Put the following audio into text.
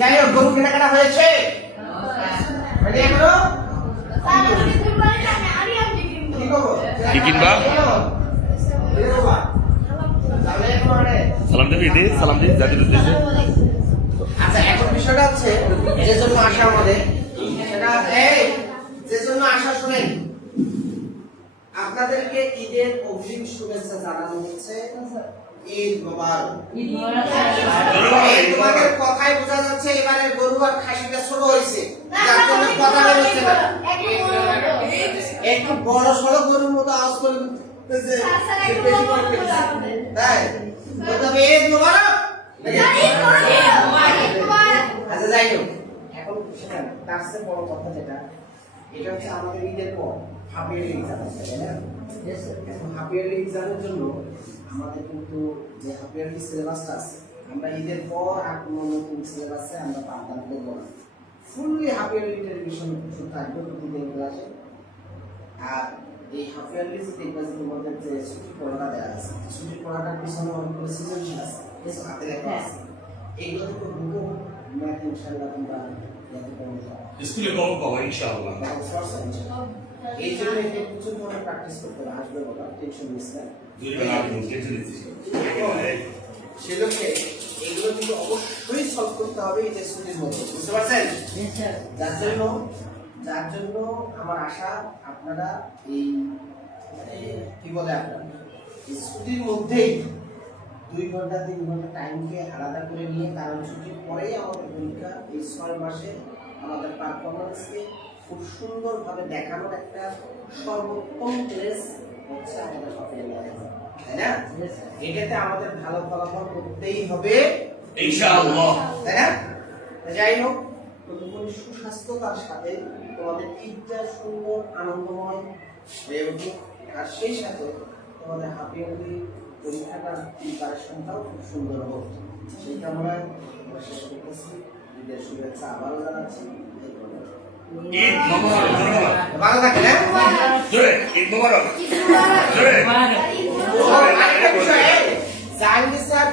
যাই হোক, গরু কেনাকাটা হয়েছে? কি কিনবা? সালাম দিবি, দে সালাম দিবি জাতির উদ্দেশ্যে। আচ্ছা, এখন বিষয়টা হচ্ছে যে জন্য আসা আমাদের, সেটা যে জন্য আসা শুনেন, আপনাদেরকে ঈদের অগ্রিম শুভেচ্ছা জানানো হচ্ছে। ঈদ মোবারক। তোমাদের কথাই বোঝা যাচ্ছে এবারে গরু আর খাসিটা ছোট হয়েছে, যার জন্য কথা বেরোচ্ছে না। একটু বড় সড়ো গরুর মতো আওয়াজ করে তাই তবে ঈদ মোবারক। আচ্ছা, যাই হোক, এখন সেটা না, তার চেয়ে বড় কথা যেটা, এটা হচ্ছে আমাদের ঈদের পর হাফ ইয়ারলি এক্সাম আছে, তাই না? এখন হাফ ইয়ারলি এক্সামের জন্য আমাদের কিন্তু যে হাফ ইয়ারলি সিলেবাসটা আছে, আমরা ঈদের পর আর কোনো নতুন সিলেবাসে আমরা পাঠদান করবো না। ফুললি হাফ ইয়ারলি টেলিভিশন থাকবে প্রতিদিন ক্লাসে। আর এই হাফ ইয়ারলি যে দেখবে যে তোমাদের যে ছুটির পড়াটা দেওয়া আছে, ছুটির পড়াটার পিছনে অনেকগুলো সৃজনশীল আছে, হাতে লেখা আছে, এগুলো থেকে বহু ম্যাথ ইনশাআল্লাহ তোমরা স্কুলে কবে পাবো ইনশাআল্লাহ। এই জন্য এটা প্রচুর ধরনের প্র্যাকটিস করতে হবে, আসবে বাবা, টেনশন নিস না। সেগুলোকে এগুলো কিন্তু অবশ্যই সলভ করতে হবে এই ছুটির মধ্যে, বুঝতে পারছেন? যার জন্য আমার আশা আপনারা এই কি বলে আপনারা এই ছুটির মধ্যেই 2 ঘন্টা 3 ঘন্টা টাইমকে আলাদা করে নিয়ে, কারণ ছুটির পরেই আমাদের পরীক্ষা। এই 6 মাসে আমাদের পারফরমেন্সকে খুব সুন্দরভাবে দেখানোর একটা সর্বোত্তম প্লেস হচ্ছে আমাদের সফটওয়্যার লাইফ, তাই না? এটাতে আমাদের ভালো ফলাফল করতেই হবে ইনশাআল্লাহ, তাই না? যাই হোক, ততক্ষণ সুস্বাস্থ্যতার সাথে তোমাদের ঈদটা সুন্দর আনন্দময় হয়ে উঠুক, আর সেই সাথে তোমাদের হাফ ইয়ারলি পরীক্ষাটার প্রিপারেশনটাও খুব সুন্দর হোক, সেই কামনায় আমরা শেষ করতেছি। ঈদের শুভেচ্ছা আবারও জানাচ্ছি। ঈদ মোবারক। ভালো থাকেন, জোরে ঈদ মোবারক। জোরে জাহাঙ্গীর স্যার